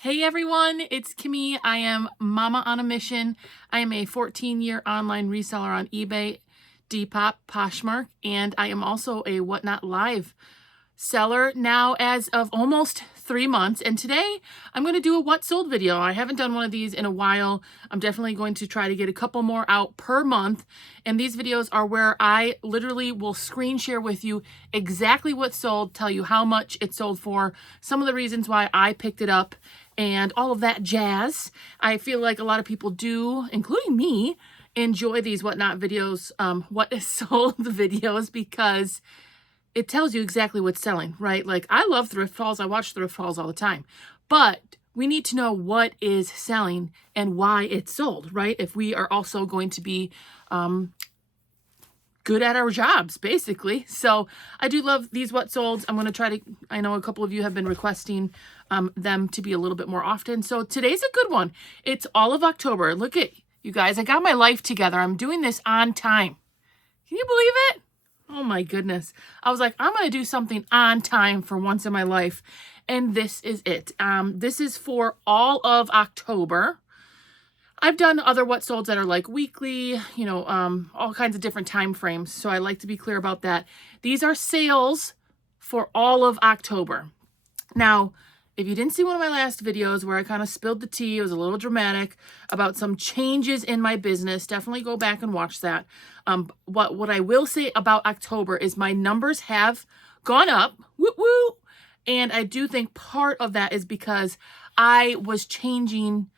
Hey everyone, it's Kimmy. I am Mama on a Mission. I am a 14-year online reseller on eBay, Depop, Poshmark, and I am also a Whatnot Live seller now as of almost 3 months. And today I'm going to do a what sold video. I haven't done one of these in a while. I'm definitely going to try to get a couple more out per month. And these videos are where I literally will screen share with you exactly what sold, tell you how much it sold for, some of the reasons why I picked it up, and all of that jazz. I feel like a lot of people do, including me, enjoy these Whatnot videos, what is sold videos, because it tells you exactly what's selling, right? Like, I love thrift hauls. I watch thrift hauls all the time, but we need to know what is selling and why it's sold, right? If we are also going to be good at our jobs, basically. So I do love these what solds. I'm going to try to, I know a couple of you have been requesting them to be a little bit more often. So today's a good one. It's all of October. Look at you guys. I got my life together. I'm doing this on time. Can you believe it? Oh my goodness. I was like, I'm going to do something on time for once in my life. And this is it. This is for all of October. I've done other what solds that are like weekly, all kinds of different time frames. So I like to be clear about that. These are sales for all of October. Now, if you didn't see one of my last videos where I kind of spilled the tea, it was a little dramatic about some changes in my business, definitely go back and watch that. What I will say about October is my numbers have gone up, woo woo, and I do think part of that is because I was changing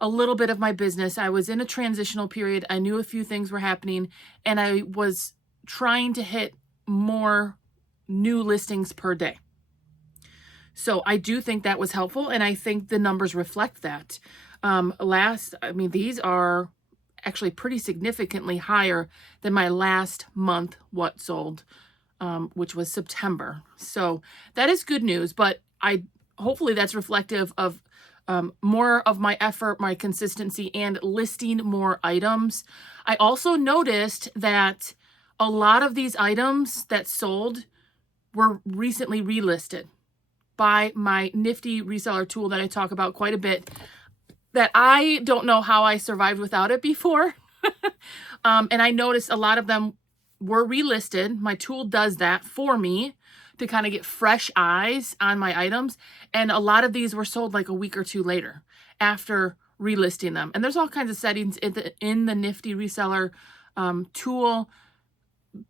a little bit of my business. I was in a transitional period. I knew a few things were happening, and I was trying to hit more new listings per day. So I do think that was helpful, and I think the numbers reflect that. These are actually pretty significantly higher than my last month what sold, which was September. So that is good news, but hopefully that's reflective of more of my effort, my consistency, and listing more items. I also noticed that a lot of these items that sold were recently relisted by my nifty reseller tool that I talk about quite a bit, that I don't know how I survived without it before. And I noticed a lot of them were relisted. My tool does that for me to kind of get fresh eyes on my items. And a lot of these were sold like a week or two later after relisting them. And there's all kinds of settings in the nifty reseller tool.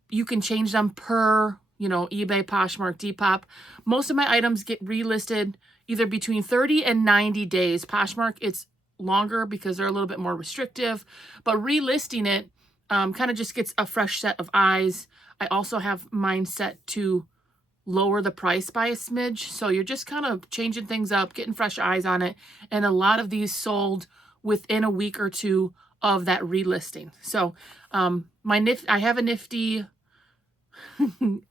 You can change them per eBay, Poshmark, Depop. Most of my items get relisted either between 30 and 90 days. Poshmark, it's longer because they're a little bit more restrictive, but relisting it kind of just gets a fresh set of eyes. I also have mine set to lower the price by a smidge. So you're just kind of changing things up, getting fresh eyes on it. And a lot of these sold within a week or two of that relisting. So I have a nifty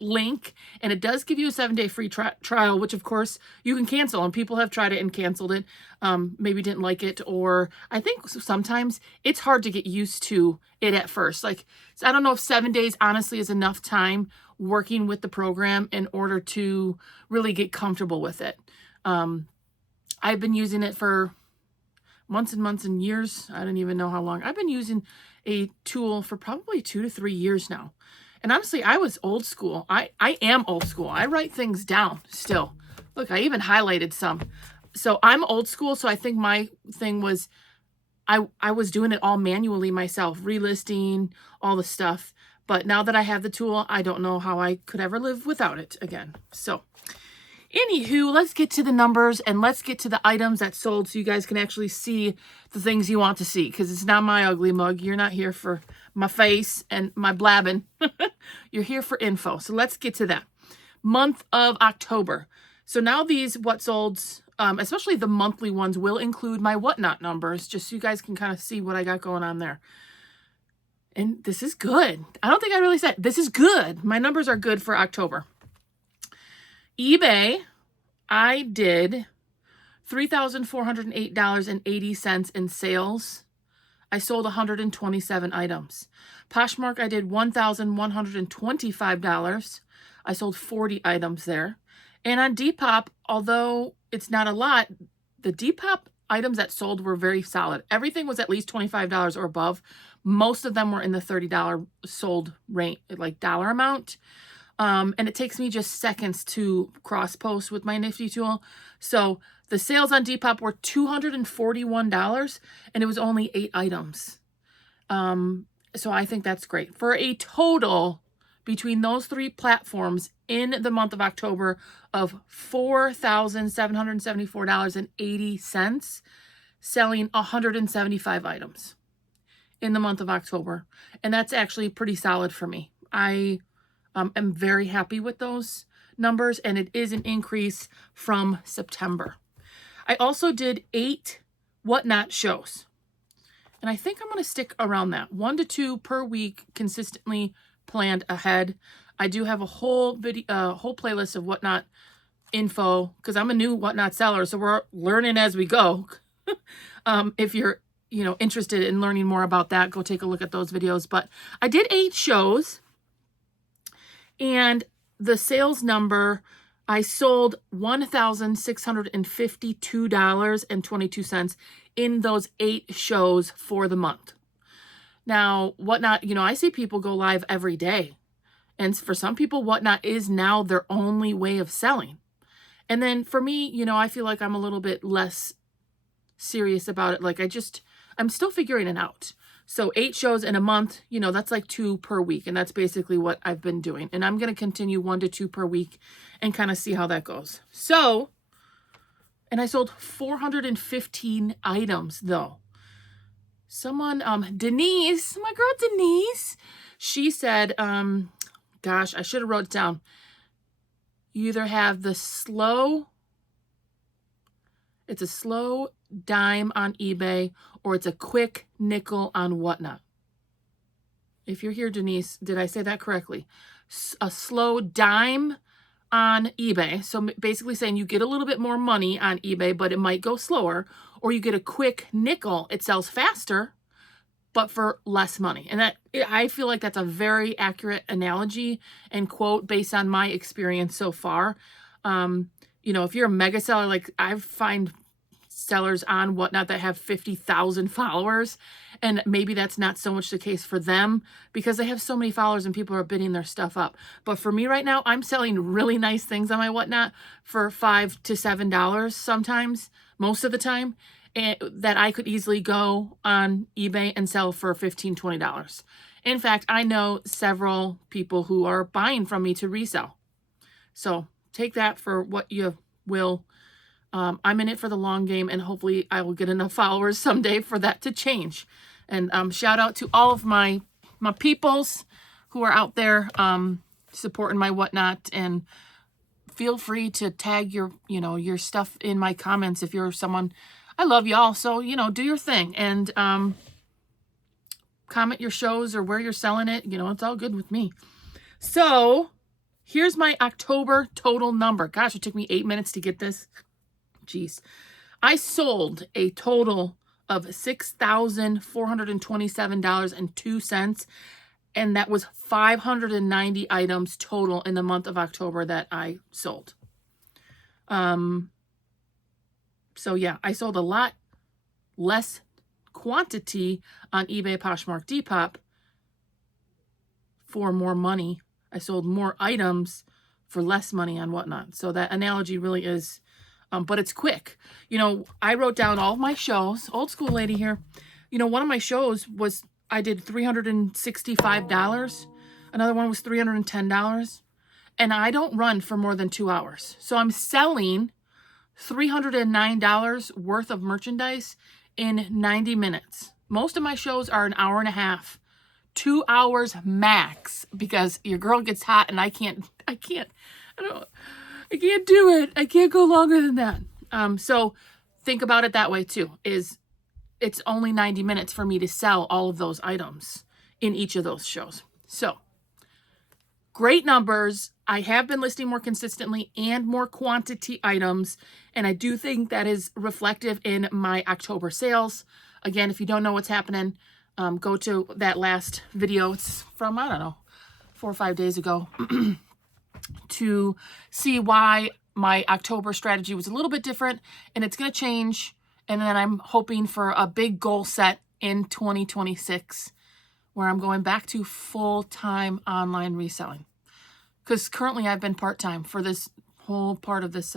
link, and it does give you a 7-day free trial, which of course you can cancel, and people have tried it and canceled it, maybe didn't like it, or I think sometimes it's hard to get used to it at first. Like, so I don't know if 7 days honestly is enough time working with the program in order to really get comfortable with it. I've been using it for months and months and years. I don't even know how long. I've been using a tool for probably 2 to 3 years now. And honestly, I was old school. I am old school. I write things down still. Look, I even highlighted some. So I'm old school. So I think my thing was I was doing it all manually myself, relisting, all the stuff. But now that I have the tool, I don't know how I could ever live without it again. So anywho, let's get to the numbers and let's get to the items that sold so you guys can actually see the things you want to see, because it's not my ugly mug. You're not here for my face and my blabbing. You're here for info. So let's get to that. Month of October. So now these what solds, especially the monthly ones, will include my whatnot numbers, just so you guys can kind of see what I got going on there. And this is good. I don't think I really said this is good. My numbers are good for October. eBay, I did $3,408.80 in sales. I sold 127 items. Poshmark, I did $1,125. I sold 40 items there. And on Depop, although it's not a lot, the Depop items that sold were very solid. Everything was at least $25 or above. Most of them were in the $30 sold rate, like dollar amount. And it takes me just seconds to cross post with my Nifty tool. So the sales on Depop were $241 and it was only 8 items. So I think that's great. For a total between those 3 platforms in the month of October of $4,774.80, selling 175 items in the month of October. And that's actually pretty solid for me. I am very happy with those numbers, and it is an increase from September. I also did 8 Whatnot shows. And I think I'm going to stick around that. 1 to 2 per week, consistently planned ahead. I do have a whole playlist of Whatnot info because I'm a new Whatnot seller, so we're learning as we go. If you're, interested in learning more about that, go take a look at those videos. But I did 8 shows, and the sales number, I sold $1,652.22 in those 8 shows for the month. Now, Whatnot, I see people go live every day. And for some people, Whatnot is now their only way of selling. And then for me, I feel like I'm a little bit less serious about it. Like I'm still figuring it out. So 8 shows in a month, that's like 2 per week. And that's basically what I've been doing. And I'm going to continue 1 to 2 per week and kind of see how that goes. So, and I sold 415 items though. Someone, Denise, my girl Denise, she said, gosh, I should have wrote it down. You either have it's a slow dime on eBay, or it's a quick nickel on Whatnot. If you're here, Denise, did I say that correctly? A slow dime on eBay. So basically saying you get a little bit more money on eBay, but it might go slower, or you get a quick nickel. It sells faster, but for less money. And I feel like that's a very accurate analogy and quote based on my experience so far. If you're a mega seller, like I find sellers on Whatnot that have 50,000 followers, and maybe that's not so much the case for them because they have so many followers and people are bidding their stuff up. But for me right now, I'm selling really nice things on my Whatnot for $5 to $7 sometimes, most of the time, and that I could easily go on eBay and sell for $15, $20. In fact, I know several people who are buying from me to resell. So take that for what you will. I'm in it for the long game, and hopefully I will get enough followers someday for that to change. And shout out to all of my peoples who are out there supporting my Whatnot, and feel free to tag your stuff in my comments if you're someone. I love y'all, so do your thing and comment your shows or where you're selling it. It's all good with me. So here's my October total number. Gosh, it took me 8 minutes to get this. Jeez. I sold a total of $6,427.02, and that was 590 items total in the month of October that I sold. So yeah, I sold a lot less quantity on eBay, Poshmark, Depop for more money. I sold more items for less money on Whatnot. So that analogy really is, but it's quick. I wrote down all of my shows, old school lady here. One of my shows was, I did $365. Another one was $310. And I don't run for more than 2 hours. So I'm selling $309 worth of merchandise in 90 minutes. Most of my shows are an hour and a half, 2 hours max, because your girl gets hot and I can't do it. I can't go longer than that. So think about it that way too, is it's only 90 minutes for me to sell all of those items in each of those shows. So great numbers. I have been listing more consistently and more quantity items, and I do think that is reflective in my October sales. Again, if you don't know what's happening, go to that last video. It's from, 4 or 5 days ago to see why my October strategy was a little bit different, and it's going to change. And then I'm hoping for a big goal set in 2026 where I'm going back to full-time online reselling. Because currently I've been part-time for this whole part of this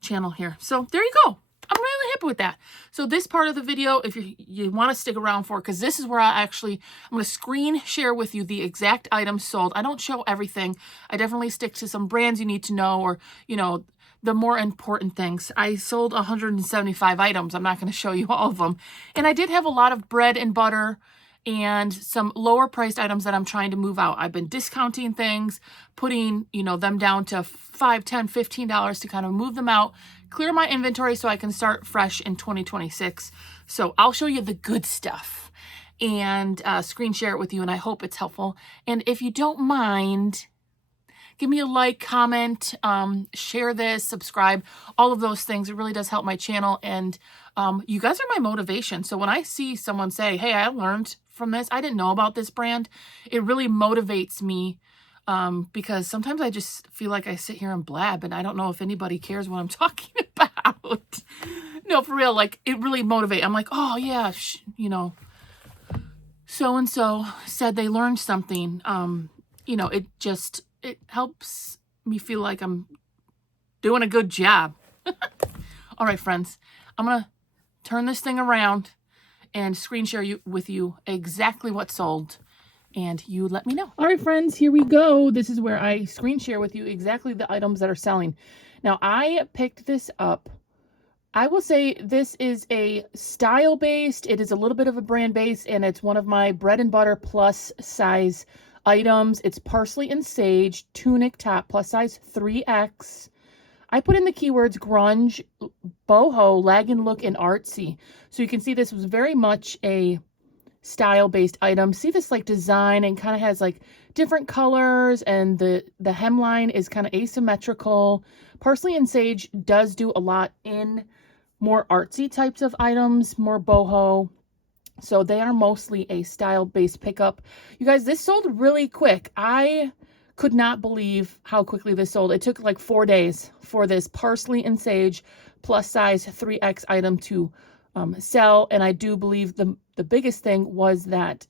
channel here. So there you go. I'm really happy with that. So this part of the video, if you want to stick around for, because this is where I'm going to screen share with you the exact items sold. I don't show everything. I definitely stick to some brands you need to know, or, you know, the more important things. I sold 175 items. I'm not going to show you all of them. And I did have a lot of bread and butter and some lower priced items that I'm trying to move out. I've been discounting things, putting, you know, them down to $5, $10, $15 to kind of move them out, clear my inventory so I can start fresh in 2026. So I'll show you the good stuff and screen share it with you, and I hope it's helpful. And if you don't mind, give me a like, comment, share this, subscribe, all of those things. It really does help my channel. And you guys are my motivation. So when I see someone say, hey, I learned from this, I didn't know about this brand, it really motivates me, because sometimes I just feel like I sit here and blab and I don't know if anybody cares what I'm talking about. No, for real, like it really motivates. I'm like, oh yeah, you know, so-and-so said they learned something. You know, it helps me feel like I'm doing a good job. All right, friends, I'm going to turn this thing around and screen share with you exactly what sold, and you let me know. All right, friends, here we go. This is where I screen share with you exactly the items that are selling. Now, I picked this up. I will say this is a style-based. It is a little bit of a brand-based, and it's one of my bread and butter plus size items. It's parsley and sage tunic top, plus size 3X. I put in the keywords grunge, boho, lagging look, and artsy. So you can see this was very much a style-based item. See this like design, and kind of has like different colors, and the hemline is kind of asymmetrical. Parsley and sage does do a lot in more artsy types of items, more boho. So they are mostly a style-based pickup. You guys, this sold really quick. I could not believe how quickly this sold. It took like 4 days for this parsley and sage plus size 3X item to sell. And I do believe the biggest thing was that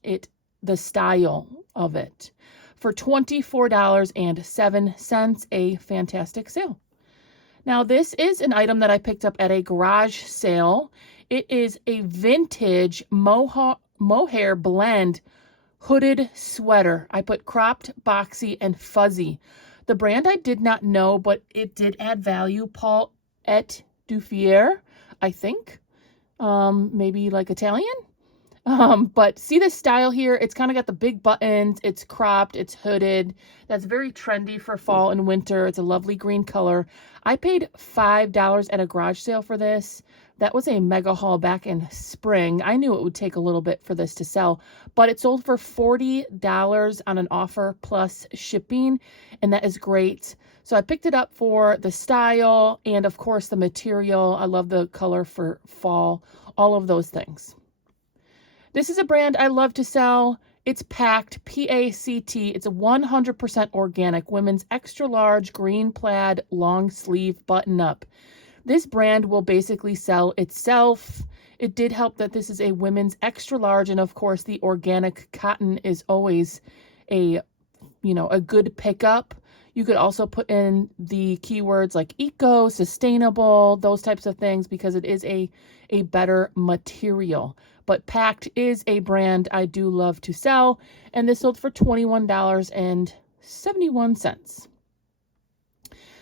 the style of it. For $24.07, a fantastic sale. Now, this is an item that I picked up at a garage sale. It is a vintage mohair blend hooded sweater. I put cropped, boxy, and fuzzy. The brand I did not know, but it did add value. Paul et Dufier, I think. Maybe like Italian. But see the style here? It's kind of got the big buttons. It's cropped. It's hooded. That's very trendy for fall and winter. It's a lovely green color. I paid $5 at a garage sale for this. That was a mega haul back in spring. I knew it would take a little bit for this to sell, but it sold for $40 on an offer plus shipping, and that is great. So I picked it up for the style and, of course, the material. I love the color for fall, all of those things. This is a brand I love to sell. It's Pact, P-A-C-T. It's a 100% organic women's extra large green plaid long sleeve button up. This brand will basically sell itself. It did help that this is a women's extra large, and of course the organic cotton is always a good pickup. You could also put in the keywords like eco, sustainable, those types of things, because it is a better material. But Pact is a brand I do love to sell, and this sold for $21.71.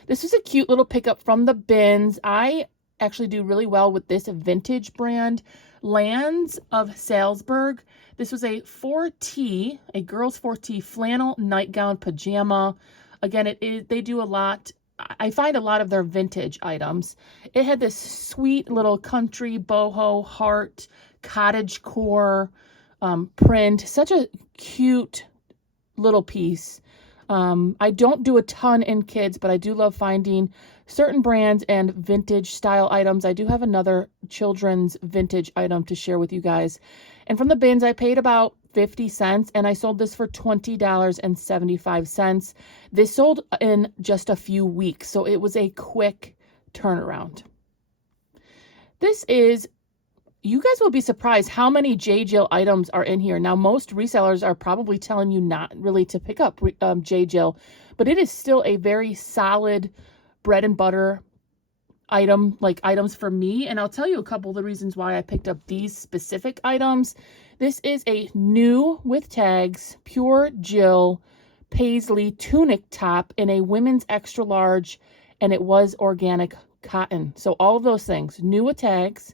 This is a cute little pickup from the bins. I actually do really well with this vintage brand, Lands of Salzburg. This was a 4T, a girl's 4T flannel nightgown pajama. Again, they do a lot. I find a lot of their vintage items. It had this sweet little country boho heart cottage core print. Such a cute little piece. I don't do a ton in kids, but I do love finding certain brands and vintage style items. I do have another children's vintage item to share with you guys. And from the bins, I paid about 50 cents, and I sold this for $20.75. This sold in just a few weeks, so it was a quick turnaround. This is, you guys will be surprised how many J. Jill items are in here. Now, most resellers are probably telling you not really to pick up J. Jill, but it is still a very solid bread and butter item, like items for me. And I'll tell you a couple of the reasons why I picked up these specific items. This is a new with tags, pure Jill paisley tunic top in a women's extra large, and it was organic cotton. So all of those things, new with tags,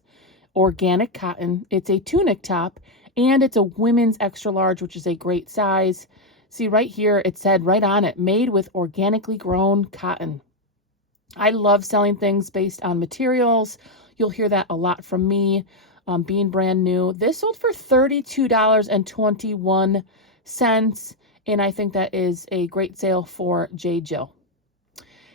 organic cotton, it's a tunic top, and it's a women's extra large, which is a great size. See right here, it said right on it, made with organically grown cotton. I love selling things based on materials. You'll hear that a lot from me, being brand new. This sold for $32.21, and I think that is a great sale for J. Jill.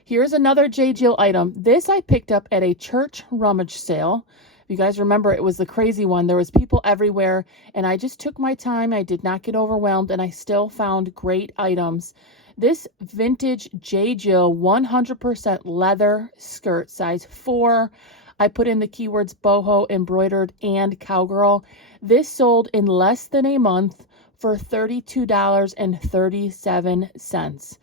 Here's another J. Jill item. This I picked up at a church rummage sale. You guys remember it was the crazy one. There was people everywhere, and I just took my time. I did not get overwhelmed, and I still found great items. This vintage J. Jill 100% leather skirt, size 4. I put in the keywords boho, embroidered, and cowgirl. This sold in less than a month for $32.37.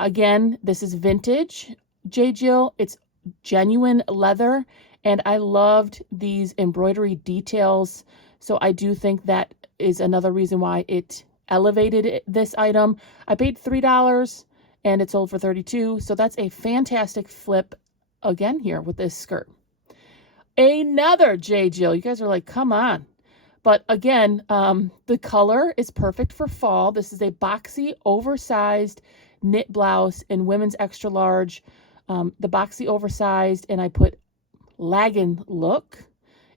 Again, this is vintage J. Jill. It's genuine leather, and I loved these embroidery details. So I do think that is another reason why it elevated this item. I paid $3 and it sold for $32. So that's a fantastic flip again here with this skirt. Another J. Jill. You guys are like, come on. But again, the color is perfect for fall. This is a boxy, oversized knit blouse in women's extra large. The boxy oversized, and I put lagging look.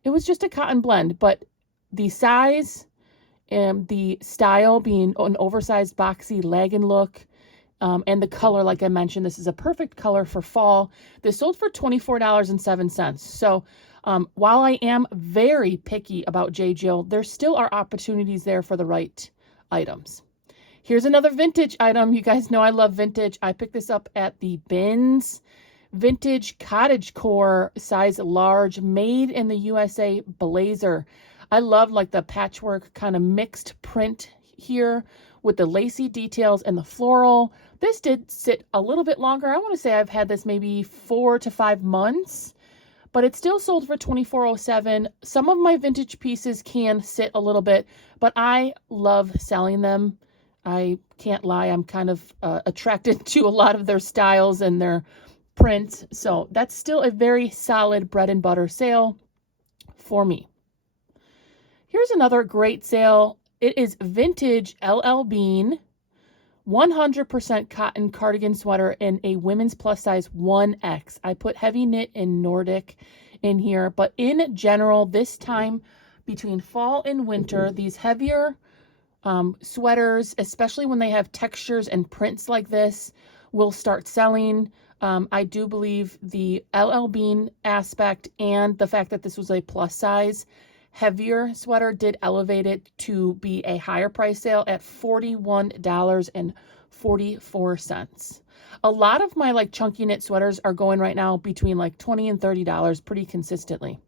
It was just a cotton blend, but the size and the style being an oversized boxy lagging look, and the color, like I mentioned, this is a perfect color for fall. This sold for $24.07. So while I am very picky about J. Jill, there still are opportunities there for the right items. Here's another vintage item. You guys know I love vintage. I picked this up at the bins. Vintage cottagecore size large, made in the USA blazer. I love like the patchwork kind of mixed print here with the lacy details and the floral. This did sit a little bit longer. I want to say I've had this maybe 4 to 5 months, but it still sold for $24.07. Some of my vintage pieces can sit a little bit, but I love selling them. I can't lie. I'm kind of attracted to a lot of their styles and their prints. So that's still a very solid bread and butter sale for me. Here's another great sale. It is vintage LL Bean 100% cotton cardigan sweater in a women's plus size 1X. I put heavy knit and Nordic in here, but in general, this time between fall and winter, these heavier sweaters, especially when they have textures and prints like this, will start selling. I do believe the LL Bean aspect and the fact that this was a plus size heavier sweater did elevate it to be a higher price sale at $41.44. A lot of my like chunky knit sweaters are going right now between like $20 and $30 pretty consistently.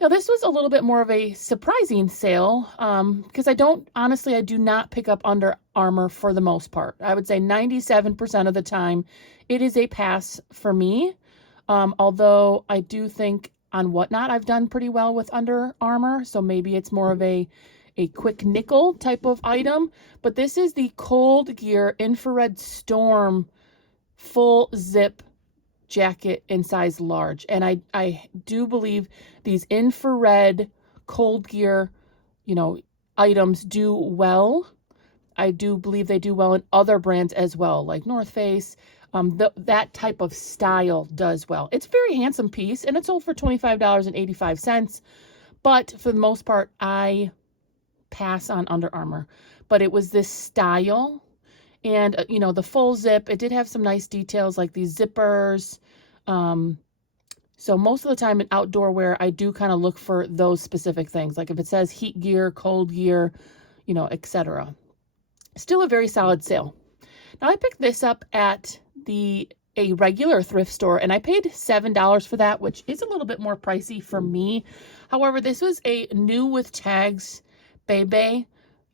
Now, this was a little bit more of a surprising sale because I do not pick up Under Armour for the most part. I would say 97% of the time it is a pass for me. Although I do think on Whatnot I've done pretty well with Under Armour, so maybe it's more of a quick nickel type of item. But this is the Cold Gear Infrared Storm full zip jacket in size large, and I do believe these infrared Cold Gear items do well. I do believe they do well in other brands as well, like North Face. That type of style does well. It's a very handsome piece, and it sold for $25.85. But for the most part, I pass on Under Armour. But it was this style, and the full zip. It did have some nice details like these zippers, So most of the time in outdoor wear, I do kind of look for those specific things. Like if it says heat gear, cold gear, you know, etc. Still a very solid sale. Now I picked this up at a regular thrift store, and I paid $7 for that, which is a little bit more pricey for me. However, this was a new with tags Bebe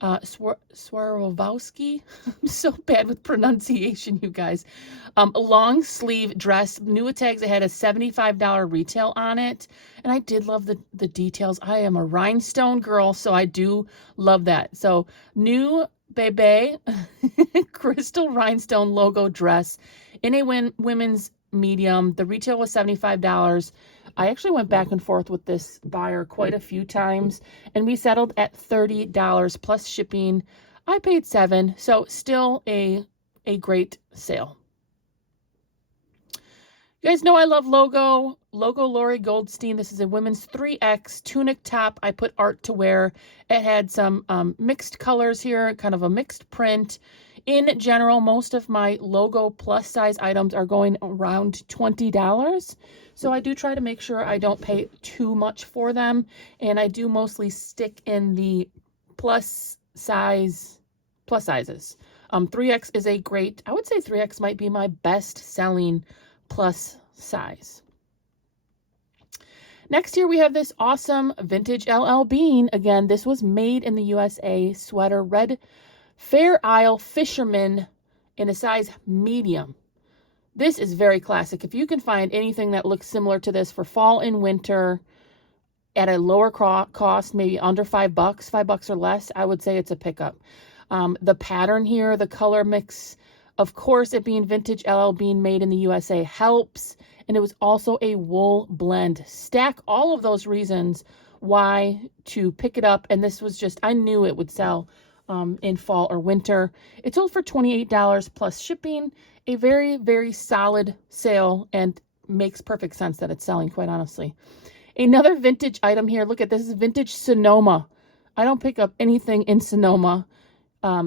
Swarovski. I'm so bad with pronunciation, you guys. A long sleeve dress, new with tags. It had a $75 retail on it, and I did love the details. I am a rhinestone girl, so I do love that. So new Bebe crystal rhinestone logo dress in a women's medium. The retail was $75. I actually went back and forth with this buyer quite a few times, and we settled at $30 plus shipping. I paid $7, so still a great sale. You guys know I love Logo Lori Goldstein. This is a women's 3X tunic top. I put art to wear. It had some mixed colors here, kind of a mixed print. In general, most of my Logo plus size items are going around $20. So I do try to make sure I don't pay too much for them. And I do mostly stick in the plus sizes. 3X is a great, I would say 3X might be my best selling plus size. Next here we have this awesome vintage LL Bean. Again, this was made in the USA sweater, red Fair Isle Fisherman in a size medium. This is very classic. If you can find anything that looks similar to this for fall and winter at a lower cost, maybe under $5, $5 or less, I would say it's a pickup. The pattern here, the color mix, of course, it being vintage LL Bean made in the USA helps. And it was also a wool blend. Stack all of those reasons why to pick it up. And this was just, I knew it would sell in fall or winter. It sold for $28 plus shipping. A very, very solid sale, and makes perfect sense that it's selling, quite honestly. Another vintage item here. Look at this. Is vintage Sonoma. I don't pick up anything in Sonoma.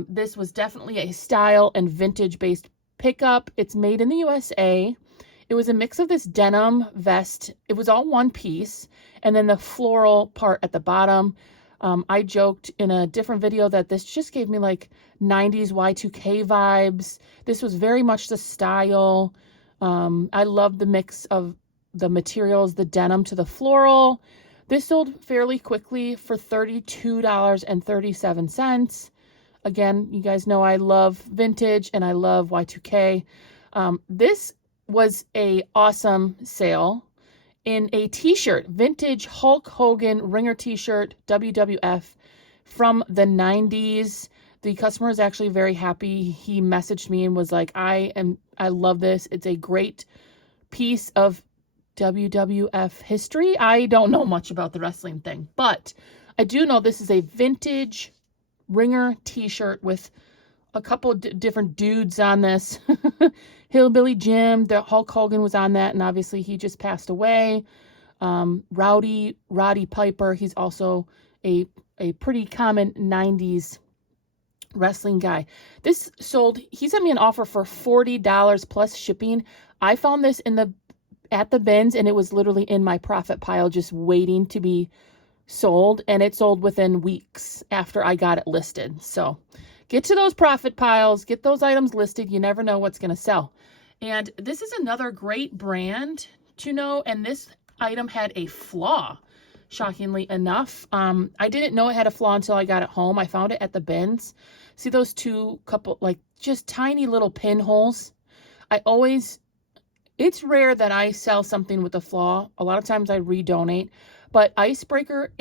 This was definitely a style and vintage based pickup. It's made in the USA. It was a mix of this denim vest. It was all one piece, and then the floral part at the bottom. I joked in a different video that this just gave me like 90s Y2K vibes. This was very much the style. I love the mix of the materials, the denim to the floral. This sold fairly quickly for $32.37. Again, you guys know I love vintage and I love Y2K. This was a awesome sale in a t-shirt, vintage Hulk Hogan ringer t-shirt, WWF, from the 90s. The customer is actually very happy. He messaged me and was like, I love this. It's a great piece of WWF history. I don't know much about the wrestling thing, but I do know this is a vintage ringer t-shirt with a couple different dudes on this. Hillbilly Jim, the Hulk Hogan was on that, and obviously he just passed away. Roddy Piper, he's also a pretty common 90s wrestling guy. This sold, he sent me an offer for $40 plus shipping. I found this at the bins, and it was literally in my profit pile just waiting to be sold, and it sold within weeks after I got it listed. So get to those profit piles, get those items listed. You never know what's going to sell. And this is another great brand to know, and this item had a flaw, shockingly enough. I didn't know it had a flaw until I got it home. I found it at the bins. See those two couple, like, just tiny little pinholes? It's rare that I sell something with a flaw. A lot of times I redonate, but Icebreaker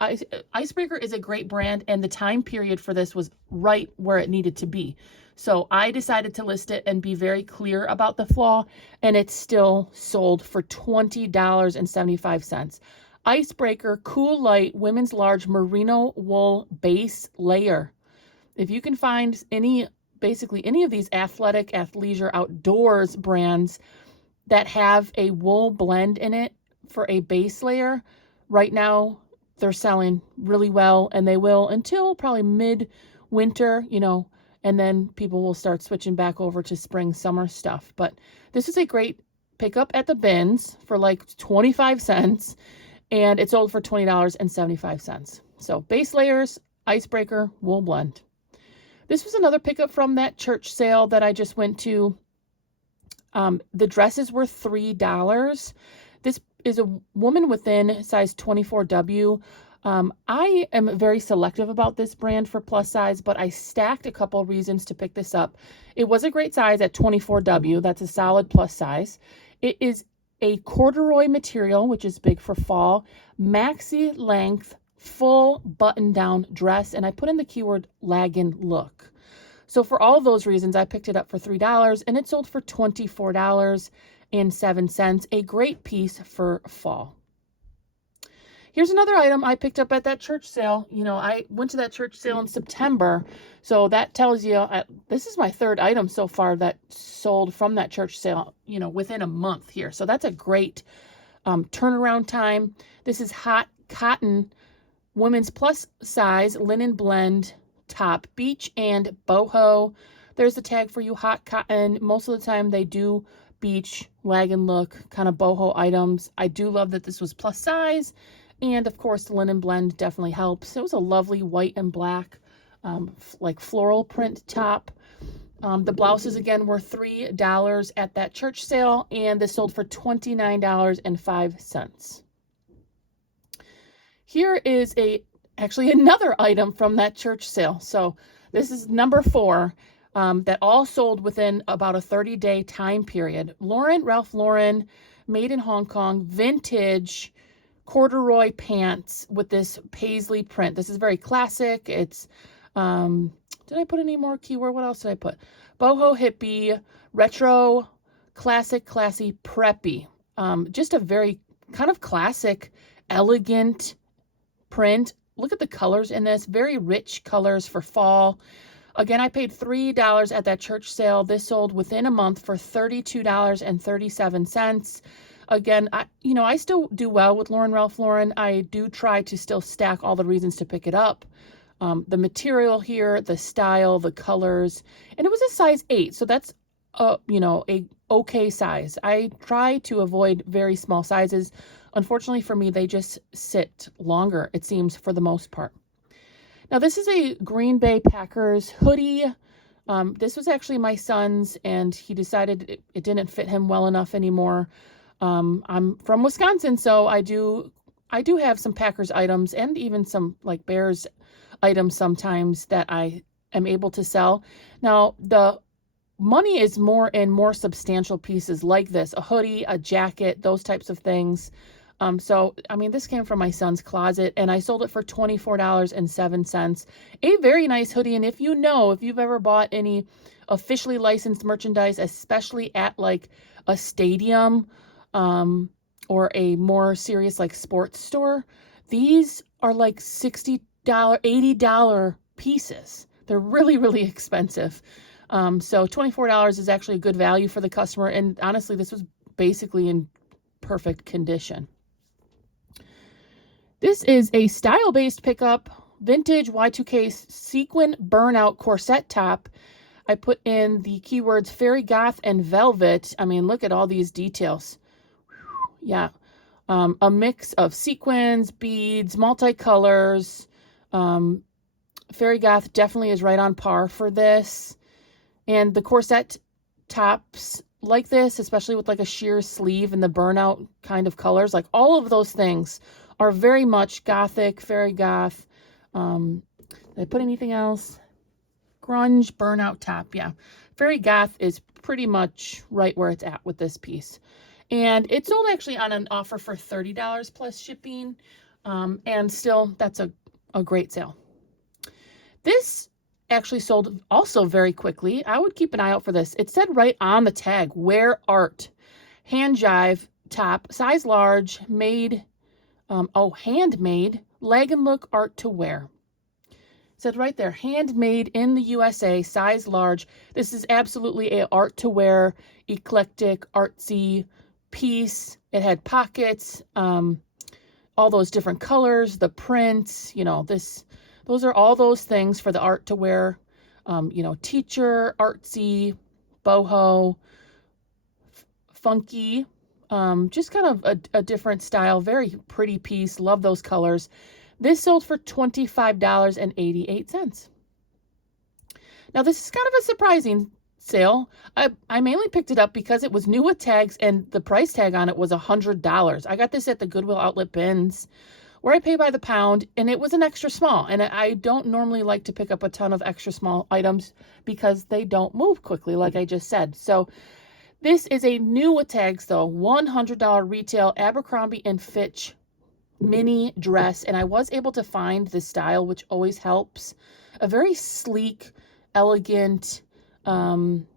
is a great brand, and the time period for this was right where it needed to be. So I decided to list it and be very clear about the flaw, and it's still sold for $20.75. Icebreaker Cool Light Women's Large Merino Wool Base Layer. If you can find basically any of these athletic, athleisure, outdoors brands that have a wool blend in it for a base layer, right now they're selling really well, and they will until probably mid-winter, and then people will start switching back over to spring, summer stuff. But this is a great pick up at the bins for like 25 cents, and it sold for $20.75. So base layers, icebreaker, wool blend. This was another pickup from that church sale that I just went to. The dresses were $3. This is a woman within size 24W. I am very selective about this brand for plus size, but I stacked a couple reasons to pick this up. It was a great size at 24W. That's a solid plus size. It is a corduroy material, which is big for fall, maxi length, full button down dress, and I put in the keyword lagging look. So for all of those reasons, I picked it up for $3, and it sold for $24.07. A great piece for fall. Here's another item I picked up at that church sale. You know, I went to that church sale in September, so that tells you this is my third item so far that sold from that church sale, you know, within a month here. So that's a great turnaround time. This is hot cotton women's plus size linen blend top, beach and boho. There's the tag for you, hot cotton. Most of the time they do beach, lag and look, kind of boho items. I do love that this was plus size, and of course the linen blend definitely helps. It was a lovely white and black like floral print top. The blouses again were $3 at that church sale, and this sold for $29.05. Here is actually another item from that church sale. So this is number 4 that all sold within about a 30-day time period. Ralph Lauren, made in Hong Kong, vintage corduroy pants with this paisley print. This is very classic. It's, did I put any more keyword? What else did I put? Boho hippie, retro, classic, classy, preppy. Just a very kind of classic, elegant print. Look at the colors in this, very rich colors for fall. Again, I paid $3 at that church sale. This sold within a month for $32.37. Again, I still do well with Ralph Lauren. I do try to still stack all the reasons to pick it up. The material here, the style, the colors, and it was a size 8. So that's, a okay size. I try to avoid very small sizes. Unfortunately for me, they just sit longer, it seems, for the most part. Now, this is a Green Bay Packers hoodie. This was actually my son's, and he decided it didn't fit him well enough anymore. I'm from Wisconsin, so I do have some Packers items and even some like Bears items sometimes that I am able to sell. Now, the money is more in more substantial pieces like this, a hoodie, a jacket, those types of things. So, I mean, this came from my son's closet, and I sold it for $24.07. A very nice hoodie, and if you've ever bought any officially licensed merchandise, especially at like a stadium or a more serious like sports store, these are like $60, $80 pieces. They're really, really expensive. So $24 is actually a good value for the customer, and honestly, this was basically in perfect condition. This is a style-based pickup, vintage Y2K sequin burnout corset top. I put in the keywords fairy goth and velvet. I mean, look at all these details. Yeah. A mix of sequins, beads, multicolors. Fairy goth definitely is right on par for this. And the corset tops like this, especially with like a sheer sleeve and the burnout kind of colors, like all of those things are very much gothic, fairy goth. Did I put anything else? Grunge, burnout top. Yeah. Fairy goth is pretty much right where it's at with this piece. And it sold actually on an offer for $30 plus shipping. And still, that's a great sale. This actually sold also very quickly. I would keep an eye out for this. It said right on the tag, wear art. Hand jive top, size large, made, handmade, leg and look art to wear. It said right there, handmade in the USA, size large. This is absolutely a art to wear, eclectic, artsy piece. It had pockets, all those different colors, the prints, those are all those things for the art to wear, teacher, artsy, boho, funky, just kind of a different style, very pretty piece. Love those colors. This sold for $25.88. Now, this is kind of a surprising sale. I mainly picked it up because it was new with tags and the price tag on it was $100. I got this at the Goodwill Outlet bins where I pay by the pound, and it was an extra small. And I don't normally like to pick up a ton of extra small items because they don't move quickly, like I just said. So this is a new with tags, though, $100 retail Abercrombie & Fitch mini dress. And I was able to find the style, which always helps. A very sleek, elegant, modern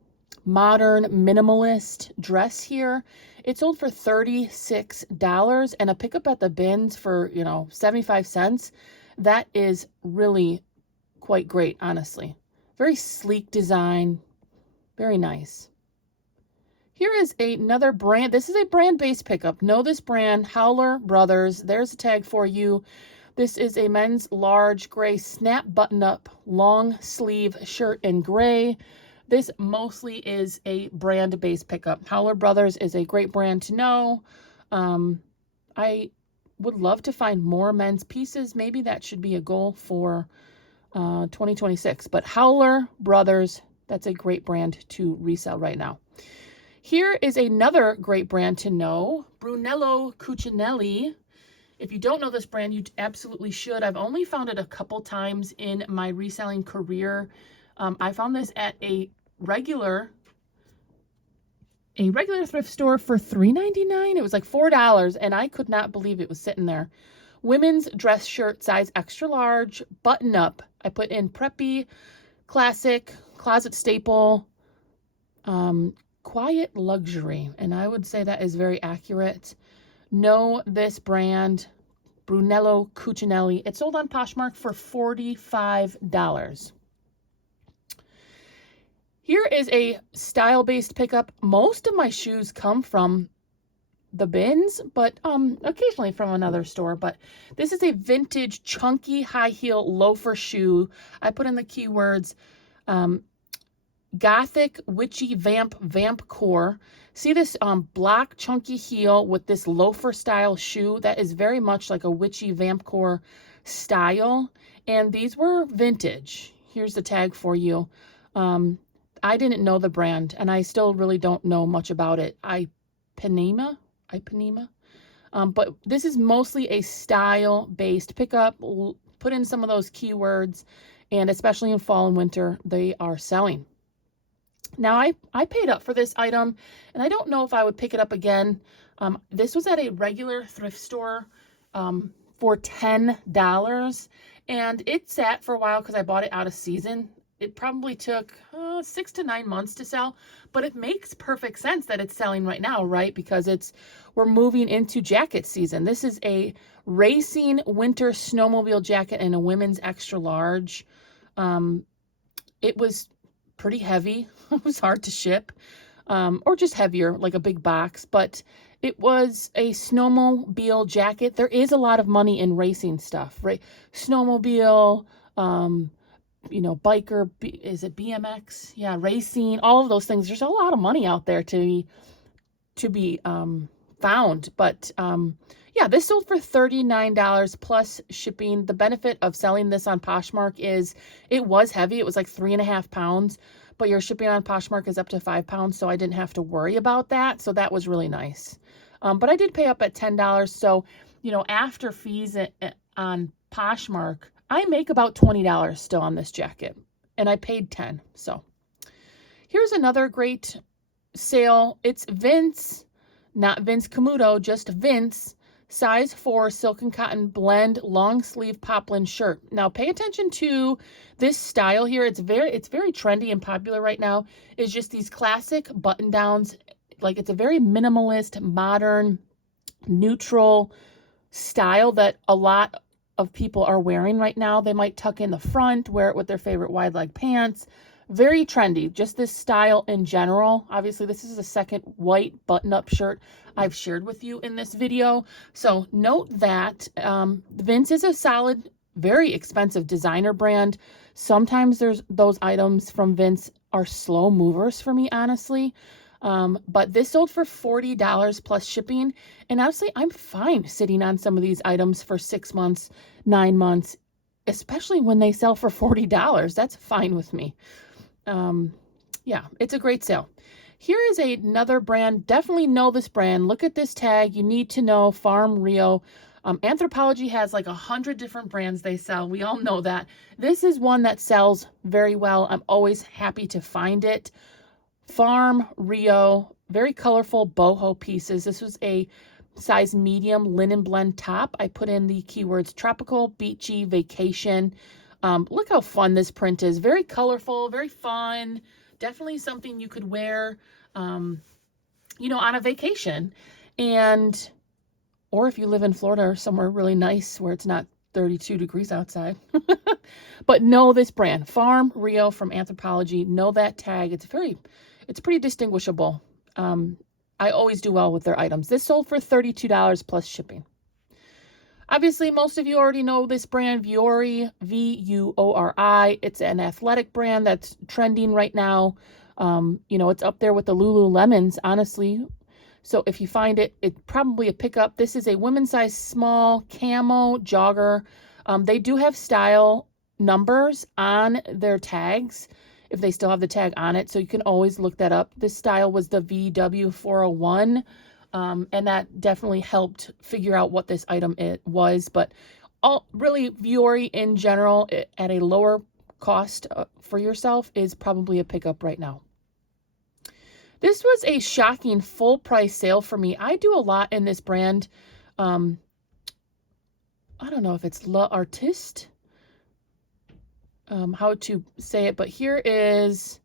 minimalist dress here. It sold for $36 and a pickup at the bins for, 75 cents. That is really quite great, honestly. Very sleek design. Very nice. Here is another brand. This is a brand-based pickup. Know this brand, Howler Brothers. There's a tag for you. This is a men's large gray snap button-up long sleeve shirt in gray. This mostly is a brand-based pickup. Howler Brothers is a great brand to know. I would love to find more men's pieces. Maybe that should be a goal for 2026. But Howler Brothers, that's a great brand to resell right now. Here is another great brand to know, Brunello Cucinelli. If you don't know this brand, you absolutely should. I've only found it a couple times in my reselling career. I found this at a regular thrift store for $3.99. It was like $4, and I could not believe it was sitting there. Women's dress shirt, size extra large, button up. I put in preppy, classic, closet staple, quiet luxury, and I would say that is very accurate. Know this brand, Brunello Cucinelli. It sold on Poshmark for $45. Here is a style-based pickup. Most of my shoes come from the bins, but occasionally from another store. But this is a vintage, chunky, high-heel loafer shoe. I put in the keywords Gothic, witchy, vamp core. See this black, chunky heel with this loafer-style shoe? That is very much like a witchy, vamp core style. And these were vintage. Here's the tag for you. I didn't know the brand, and I still really don't know much about it. Ipanema. But this is mostly a style-based pickup. Put in some of those keywords, and especially in fall and winter, they are selling. Now, I paid up for this item, and I don't know if I would pick it up again. This was at a regular thrift store for $10, and it sat for a while because I bought it out of season. It probably took 6 to 9 months to sell, but it makes perfect sense that it's selling right now, right? Because we're moving into jacket season. This is a racing winter snowmobile jacket in a women's extra large. It was pretty heavy. It was hard to ship, or just heavier, like a big box, but it was a snowmobile jacket. There is a lot of money in racing stuff, right? Snowmobile, biker, is it BMX? Yeah, racing, all of those things. There's a lot of money out there to be found. But yeah, this sold for $39 plus shipping. The benefit of selling this on Poshmark is it was heavy. It was like 3.5 pounds, but your shipping on Poshmark is up to 5 pounds, so I didn't have to worry about that. So that was really nice. But I did pay up at $10. So, after fees on Poshmark, I make about $20 still on this jacket, and I paid $10. So here's another great sale. It's Vince, not Vince Camuto, just Vince, size 4 silk and cotton blend long sleeve poplin shirt. Now pay attention to this style here. It's very trendy and popular right now. It's just these classic button downs. Like, it's a very minimalist, modern, neutral style that a lot of people are wearing right now. They might tuck in the front, wear it with their favorite wide leg pants. Very trendy, just this style in general. Obviously, this is the second white button-up shirt I've shared with you in this video. So note that Vince is a solid, very expensive designer brand. Sometimes those items from Vince are slow movers for me, honestly. But this sold for $40 plus shipping. And honestly, I'm fine sitting on some of these items for 6 months, 9 months, especially when they sell for $40. That's fine with me. Yeah, it's a great sale. Here is another brand. Definitely know this brand. Look at this tag. You need to know Farm Rio. Anthropologie has like 100 different brands they sell. We all know that. This is one that sells very well. I'm always happy to find it. Farm Rio, very colorful boho pieces. This was a size medium linen blend top. I put in the keywords tropical, beachy, vacation. Look how fun this print is. Very colorful, very fun. Definitely something you could wear, you know, on a vacation. And, or if you live in Florida or somewhere really nice where it's not 32 degrees outside. But know this brand, Farm Rio from Anthropologie. Know that tag. It's pretty distinguishable. I always do well with their items. This sold for $32 plus shipping. Obviously, most of you already know this brand, Vuori, V-U-O-R-I. It's an athletic brand that's trending right now. You know, it's up there with the Lululemons, honestly. So if you find it, it's probably a pickup. This is a women's size small camo jogger. They do have style numbers on their tags, if they still have the tag on it. So you can always look that up. This style was the VW401. And that definitely helped figure out what this item it was. But really, Vuori in general, at a lower cost for yourself, is probably a pickup right now. This was a shocking full price sale for me. I do a lot in this brand. I don't know if it's L'Artiste, how to say it, but here is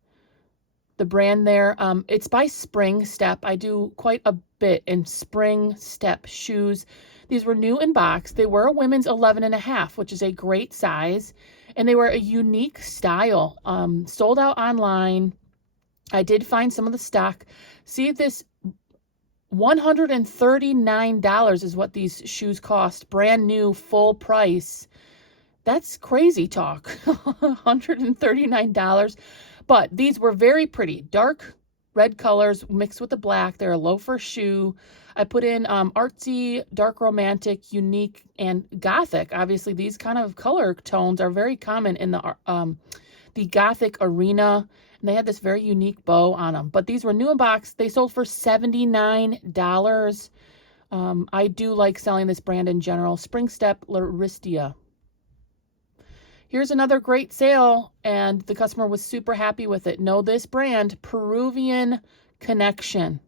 the brand there. It's by Spring Step. I do quite a bit in Spring Step shoes. These were new in box. They were a women's 11.5, which is a great size, and they were a unique style. Sold out online. I did find some of the stock. See, this $139 is what these shoes cost. Brand new, full price. That's crazy talk. $139. But these were very pretty. Dark red colors mixed with the black. They're a loafer shoe. I put in artsy, dark romantic, unique, and gothic. Obviously, these kind of color tones are very common in the gothic arena. And they had this very unique bow on them. But these were new in box. They sold for $79. I do like selling this brand in general. Spring Step Laristia. Here's another great sale, and the customer was super happy with it. Know this brand, Peruvian Connection.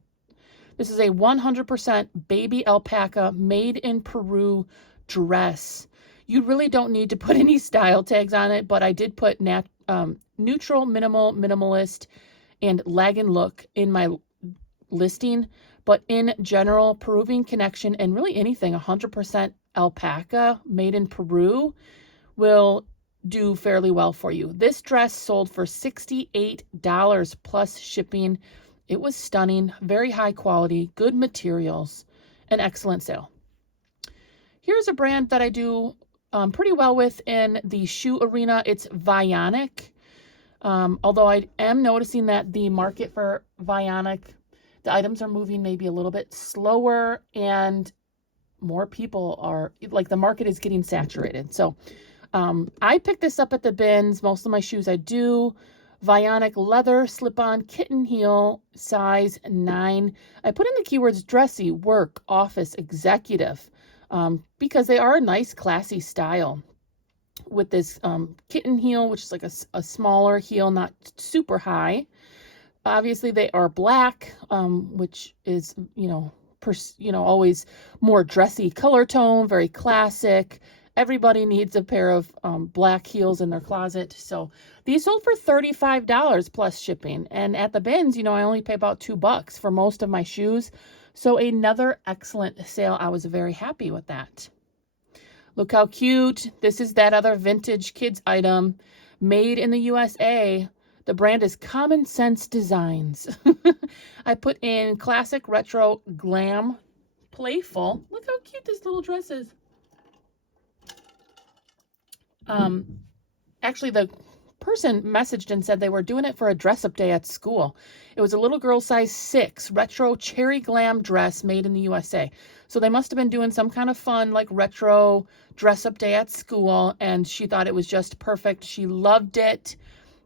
This is a 100% baby alpaca made in Peru dress. You really don't need to put any style tags on it, but I did put neutral, minimal, minimalist, and leg and look in my listing. But in general, Peruvian Connection, and really anything 100% alpaca made in Peru will do fairly well for you. This dress sold for $68 plus shipping. It was stunning, very high quality, good materials, an excellent sale. Here's a brand that I do pretty well with in the shoe arena. It's Vionic. Although I am noticing that the market for Vionic, the items are moving maybe a little bit slower, and more people are, like, the market is getting saturated. So I picked this up at the bins. Most of my shoes I do. Vionic leather slip-on kitten heel, size 9. I put in the keywords dressy, work, office, executive, because they are a nice, classy style. With this kitten heel, which is like a smaller heel, not super high. Obviously, they are black, which is, always more dressy color tone, very classic. Everybody needs a pair of black heels in their closet. So these sold for $35 plus shipping. And at the bins, I only pay about $2 for most of my shoes. So another excellent sale. I was very happy with that. Look how cute. This is that other vintage kids item made in the USA. The brand is Common Sense Designs. I put in classic, retro, glam, playful. Look how cute this little dress is. Actually, the person messaged and said they were doing it for a dress-up day at school. It was a little girl size 6 retro cherry glam dress made in the USA. So they must have been doing some kind of fun like retro dress-up day at school, and she thought it was just perfect. She loved it.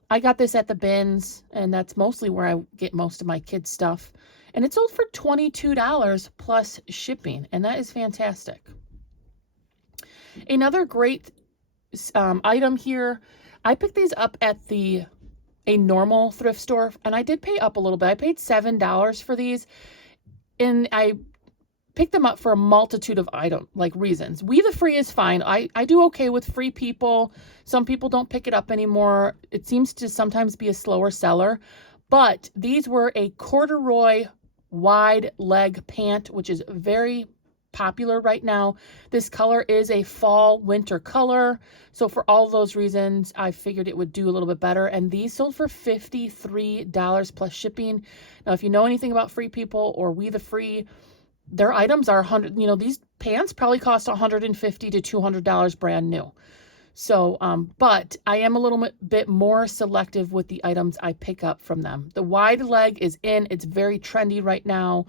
I got this at the bins, and that's mostly where I get most of my kids' stuff. And it sold for $22 plus shipping, and that is fantastic. Another great item here, I picked these up at a normal thrift store, and I did pay up a little bit. I paid $7 for these, and I picked them up for a multitude of reasons. We the Free is fine. I do okay with free people. Some people don't pick it up anymore. It seems to sometimes be a slower seller, but these were a corduroy wide leg pant, which is very popular right now. This color is a fall winter color. So for all those reasons, I figured it would do a little bit better. And these sold for $53 plus shipping. Now, if you know anything about Free People or We the Free, their items are these pants probably cost $150 to $200 brand new. So, but I am a little bit more selective with the items I pick up from them. The wide leg is in. It's very trendy right now.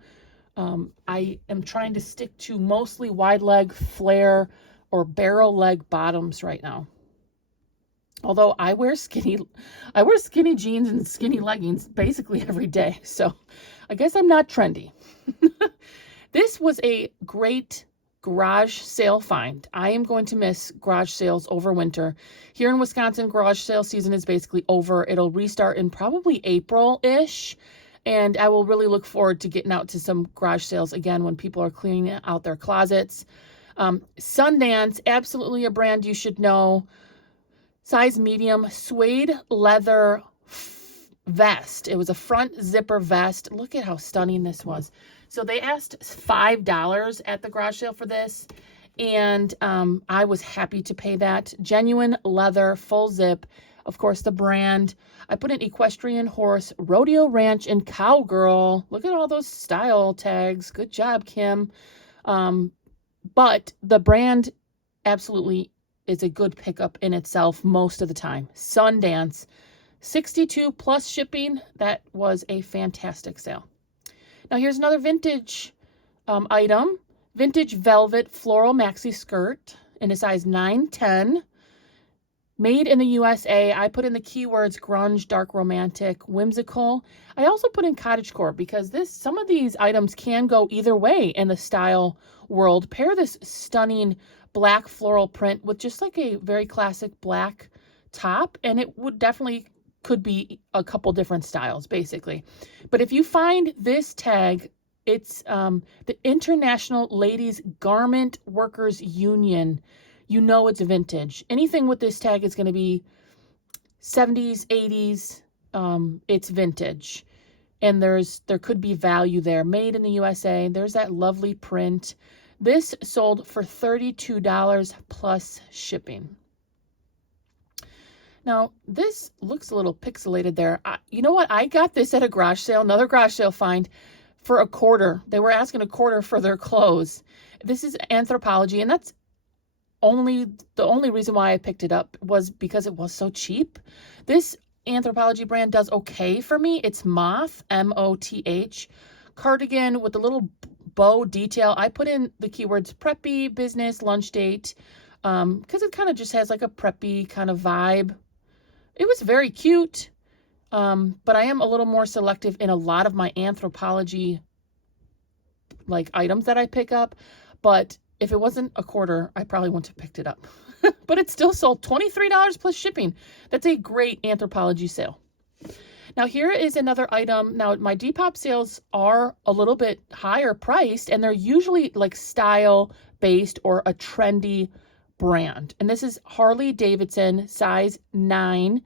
I am trying to stick to mostly wide leg, flare, or barrel leg bottoms right now. Although I wear skinny jeans and skinny leggings basically every day. So I guess I'm not trendy. This was a great garage sale find. I am going to miss garage sales over winter. Here in Wisconsin, garage sale season is basically over. It'll restart in probably April-ish. And I will really look forward to getting out to some garage sales again when people are cleaning out their closets. Sundance, absolutely a brand you should know. Size medium, suede leather vest. It was a front zipper vest. Look at how stunning this was. So they asked $5 at the garage sale for this, and I was happy to pay that. Genuine leather, full zip. Of course, the brand. I put in equestrian horse, rodeo ranch, and cowgirl. Look at all those style tags. Good job, Kim. But the brand absolutely is a good pickup in itself most of the time. Sundance, $62 plus shipping. That was a fantastic sale. Now here's another vintage item. Vintage velvet floral maxi skirt in a size 9-10. Made in the USA. I put in the keywords grunge, dark romantic, whimsical. I also put in cottagecore because some of these items can go either way in the style world. Pair this stunning black floral print with just like a very classic black top, and it would definitely could be a couple different styles basically. But if you find this tag, it's the International Ladies Garment Workers Union. You know it's vintage. Anything with this tag is going to be 70s, 80s. It's vintage. And there could be value there. Made in the USA. There's that lovely print. This sold for $32 plus shipping. Now, this looks a little pixelated there. You know what? I got this at a garage sale, another garage sale find, for a quarter. They were asking a quarter for their clothes. This is Anthropologie, and that's the only reason why I picked it up was because it was so cheap. This Anthropologie brand does okay for me. It's Moth, M-O-T-H, cardigan with a little bow detail. I put in the keywords preppy, business, lunch date, because it kind of just has like a preppy kind of vibe. It was very cute, but I am a little more selective in a lot of my Anthropologie like items that I pick up. But if it wasn't a quarter, I probably wouldn't have picked it up. But it still sold $23 plus shipping. That's a great Anthropologie sale. Now here is another item. Now my Depop sales are a little bit higher priced, and they're usually like style based or a trendy brand. And this is Harley Davidson size 9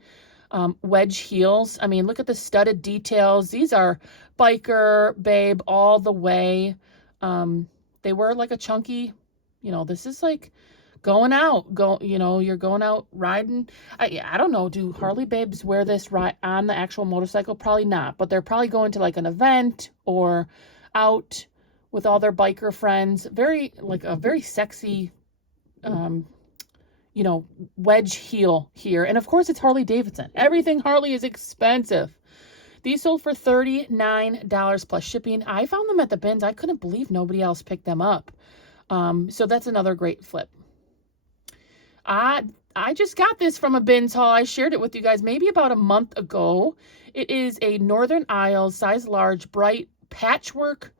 wedge heels. I mean, look at the studded details. These are biker babe all the way. They were like a chunky, this is like going out, you're going out riding. I don't know, do Harley babes wear this right on the actual motorcycle? Probably not, but they're probably going to like an event or out with all their biker friends. Very, like a very sexy, you know, wedge heel here. And of course it's Harley Davidson. Everything Harley is expensive. These sold for $39 plus shipping. I found them at the bins. I couldn't believe nobody else picked them up. So that's another great flip. I just got this from a bins haul. I shared it with you guys maybe about a month ago. It is a Northern Isles size large bright patchwork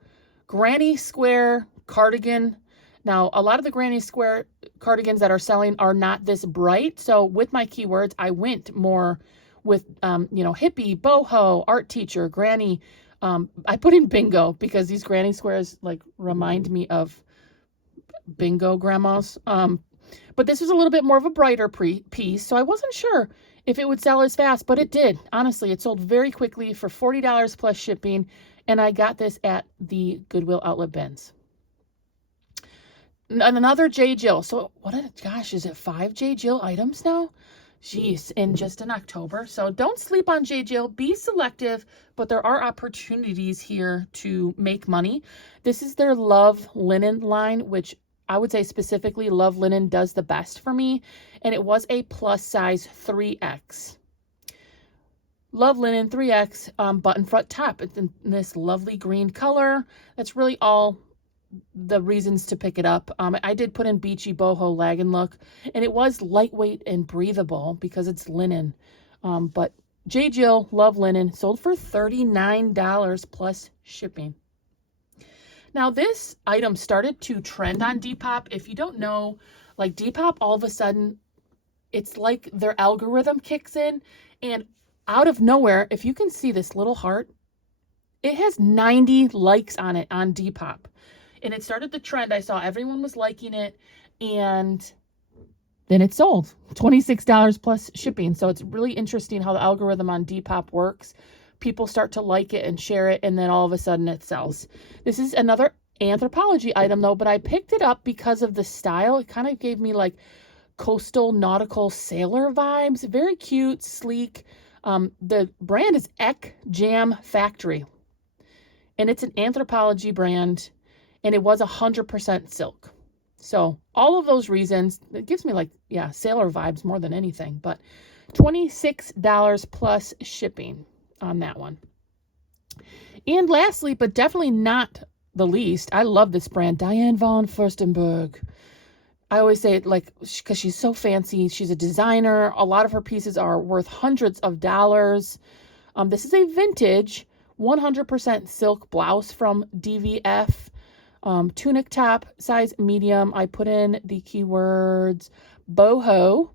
granny square cardigan. Now, a lot of the granny square cardigans that are selling are not this bright. So with my keywords, I went more with, you know, hippie, boho, art teacher, granny. I put in bingo because these granny squares like remind me of bingo grandmas. But this was a little bit more of a brighter piece, so I wasn't sure if it would sell as fast, but it did. Honestly, it sold very quickly for $40 plus shipping, and I got this at the Goodwill Outlet bins. And another J. Jill. So gosh, is it 5 J. Jill items now? Jeez, just in October. So don't sleep on J. Jill. Be selective, but there are opportunities here to make money. This is their Love Linen line, which I would say specifically Love Linen does the best for me, and it was a plus size 3X. Love Linen 3X button front top. It's in this lovely green color. That's really all the reasons to pick it up. I did put in beachy boho lagging look, and it was lightweight and breathable because it's linen. But J. Jill Love Linen sold for $39 plus shipping. Now, this item started to trend on Depop. If you don't know, like Depop, all of a sudden, it's like their algorithm kicks in, and out of nowhere, if you can see this little heart, it has 90 likes on it on Depop. And it started the trend. I saw everyone was liking it, and then it sold $26 plus shipping. So it's really interesting how the algorithm on Depop works. People start to like it and share it, and then all of a sudden it sells. This is another Anthropologie item though, but I picked it up because of the style. It kind of gave me like coastal nautical sailor vibes. Very cute, sleek. The brand is Ek Jam Factory, and it's an Anthropologie brand, and it was 100% silk. So all of those reasons, it gives me like, yeah, sailor vibes more than anything, but $26 plus shipping on that one. And lastly, but definitely not the least, I love this brand, Diane von Furstenberg. I always say it like, because she's so fancy. She's a designer. A lot of her pieces are worth hundreds of dollars. This is a vintage 100% silk blouse from DVF. Tunic top, size medium. I put in the keywords boho.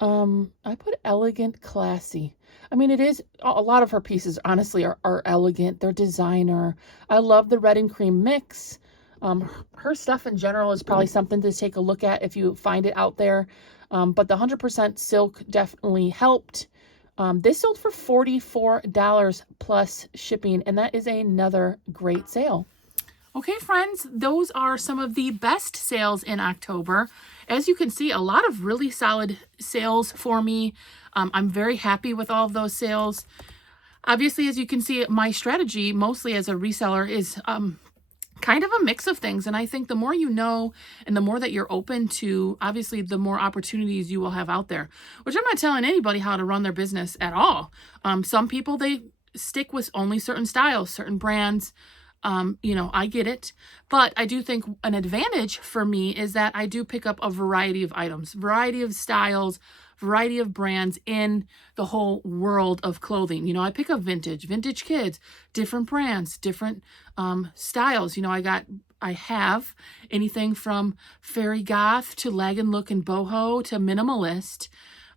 I put elegant, classy. I mean, it is, a lot of her pieces, honestly, are elegant. They're designer. I love the red and cream mix. Her stuff in general is probably something to take a look at if you find it out there. But the 100% silk definitely helped. This sold for $44 plus shipping, and that is another great sale. Okay, friends, those are some of the best sales in October. As you can see, a lot of really solid sales for me. I'm very happy with all of those sales. Obviously, as you can see, my strategy, mostly as a reseller, is kind of a mix of things. And I think the more you know and the more that you're open to, obviously, the more opportunities you will have out there, which I'm not telling anybody how to run their business at all. Some people, they stick with only certain styles, certain brands. You know, I get it, but I do think an advantage for me is that I do pick up a variety of items, variety of styles, variety of brands in the whole world of clothing. You know, I pick up vintage kids, different brands, different styles. You know, I have anything from fairy goth to lag and look and boho to minimalist.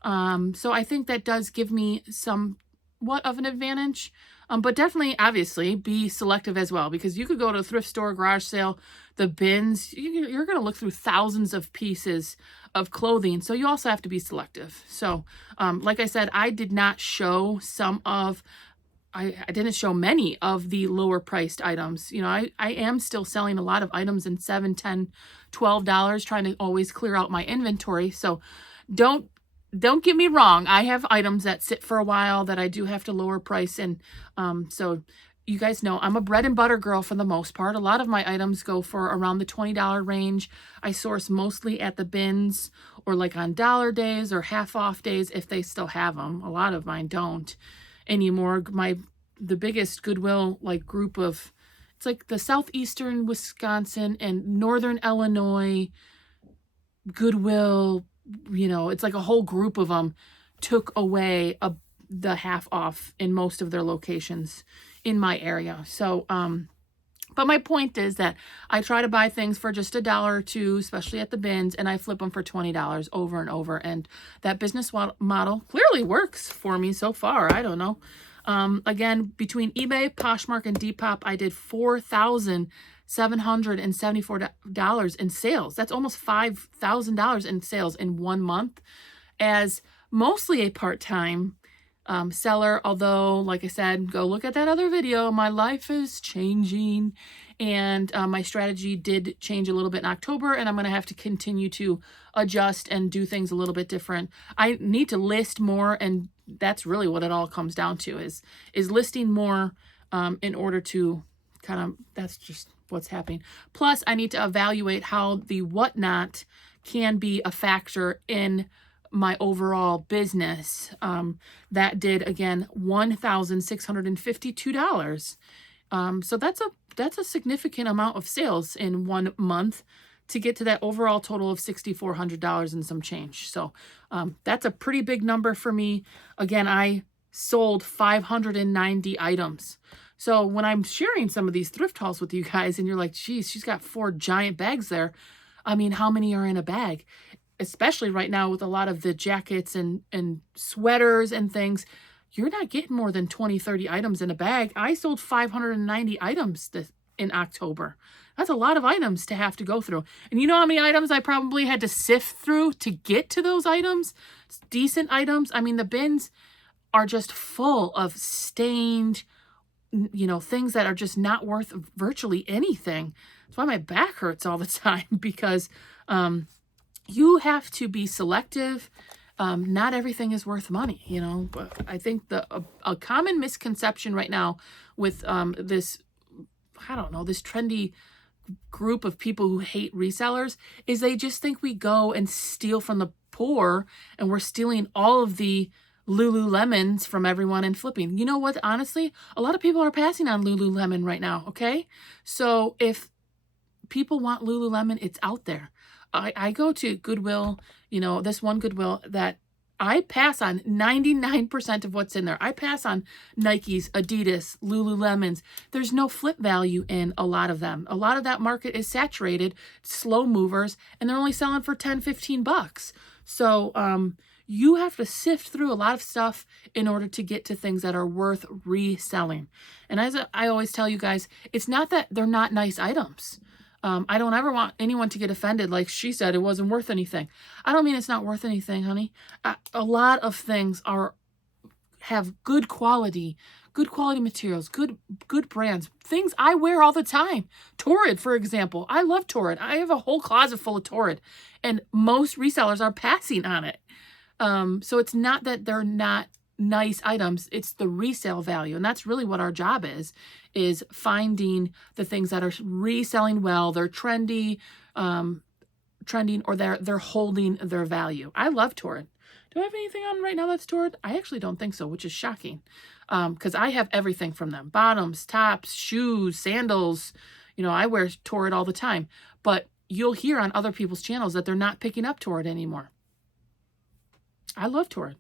So I think that does give me somewhat of an advantage. But definitely, obviously, be selective as well, because you could go to a thrift store, garage sale, the bins. You're going to look through thousands of pieces of clothing, so you also have to be selective. So, like I said, I did not show I didn't show many of the lower priced items. You know, I am still selling a lot of items in $7, $10, $12, trying to always clear out my inventory. So don't get me wrong. I have items that sit for a while that I do have to lower price. And so you guys know I'm a bread and butter girl for the most part. A lot of my items go for around the $20 range. I source mostly at the bins or like on dollar days or half off days if they still have them. A lot of mine don't anymore. The biggest Goodwill like group of, it's like the southeastern Wisconsin and northern Illinois Goodwill, it's like a whole group of them took away the half off in most of their locations in my area. So, but my point is that I try to buy things for just $1 or $2, especially at the bins, and I flip them for $20 over and over. And that business model clearly works for me so far. I don't know. Again, between eBay, Poshmark, and Depop, I did $4,774 in sales. That's almost $5,000 in sales in 1 month as mostly a part-time seller. Although, like I said, go look at that other video. My life is changing and my strategy did change a little bit in October, and I'm going to have to continue to adjust and do things a little bit different. I need to list more, and that's really what it all comes down to is listing more in order to that's just what's happening. Plus, I need to evaluate how the whatnot can be a factor in my overall business. That did, again, $1,652. So that's a significant amount of sales in 1 month to get to that overall total of $6,400 and some change. So that's a pretty big number for me. Again, I sold 590 items. So when I'm sharing some of these thrift hauls with you guys and you're like, geez, she's got 4 giant bags there. I mean, how many are in a bag? Especially right now with a lot of the jackets and sweaters and things, you're not getting more than 20, 30 items in a bag. I sold 590 items in October. That's a lot of items to have to go through. And you know how many items I probably had to sift through to get to those items? Decent items. I mean, the bins are just full of stained, things that are just not worth virtually anything. That's why my back hurts all the time because you have to be selective. Not everything is worth money, but I think a common misconception right now with this trendy group of people who hate resellers is they just think we go and steal from the poor and we're stealing all of the Lululemons from everyone and flipping. You know what? Honestly, a lot of people are passing on Lululemon right now, okay? So if people want Lululemon, it's out there. I go to Goodwill, this one Goodwill that I pass on 99% of what's in there. I pass on Nikes, Adidas, Lululemons. There's no flip value in a lot of them. A lot of that market is saturated, slow movers, and they're only selling for $10, $15. So you have to sift through a lot of stuff in order to get to things that are worth reselling. And as I always tell you guys, it's not that they're not nice items. I don't ever want anyone to get offended like she said it wasn't worth anything. I don't mean it's not worth anything, honey. A lot of things have good quality materials, good brands, things I wear all the time. Torrid, for example. I love Torrid. I have a whole closet full of Torrid, and most resellers are passing on it. So it's not that they're not nice items, it's the resale value. And that's really what our job is finding the things that are reselling well, they're trending, or they're holding their value. I love Torrid. Do I have anything on right now that's Torrid? I actually don't think so, which is shocking. Because I have everything from them. Bottoms, tops, shoes, sandals. I wear Torrid all the time. But you'll hear on other people's channels that they're not picking up Torrid anymore. I love Torrid.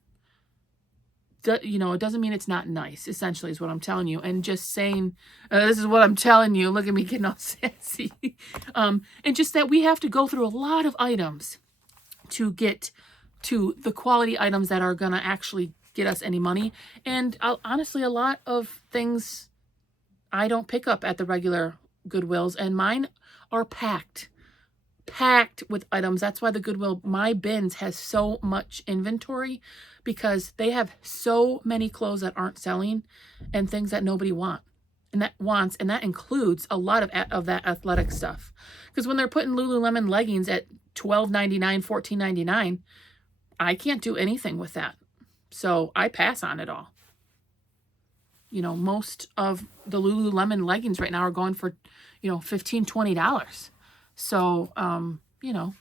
It doesn't mean it's not nice, essentially, is what I'm telling you. And just saying, this is what I'm telling you. Look at me getting all sassy. And just that we have to go through a lot of items to get to the quality items that are going to actually get us any money. And honestly, a lot of things I don't pick up at the regular Goodwills, and mine are packed with items. That's why the Goodwill, my bins, has so much inventory, because they have so many clothes that aren't selling and things that nobody wants, and that includes a lot of that athletic stuff. Because when they're putting Lululemon leggings at $12.99, $14.99, I can't do anything with that. So I pass on it all. You know, most of the Lululemon leggings right now are going for, you know, $15, $20. So, you know,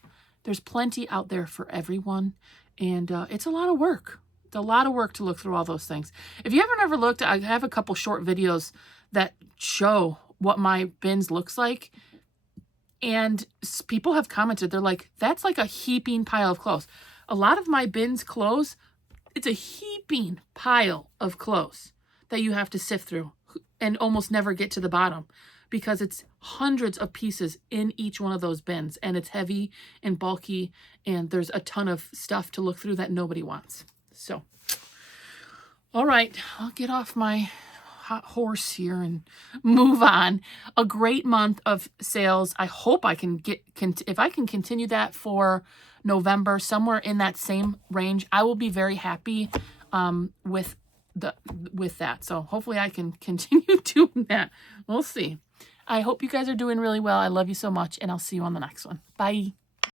there's plenty out there for everyone. And it's a lot of work. It's a lot of work to look through all those things. If you haven't ever looked, I have a couple short videos that show what my bins looks like. And people have commented, they're like, that's like a heaping pile of clothes. A lot of my bins clothes, it's a heaping pile of clothes that you have to sift through and almost never get to the bottom because it's hundreds of pieces in each one of those bins, and it's heavy and bulky, and there's a ton of stuff to look through that nobody wants. So, all right, I'll get off my hot horse here and move on. A great month of sales. I hope I can if I can continue that for November, somewhere in that same range, I will be very happy with that. So hopefully I can continue doing that. We'll see. I hope you guys are doing really well. I love you so much, and I'll see you on the next one. Bye.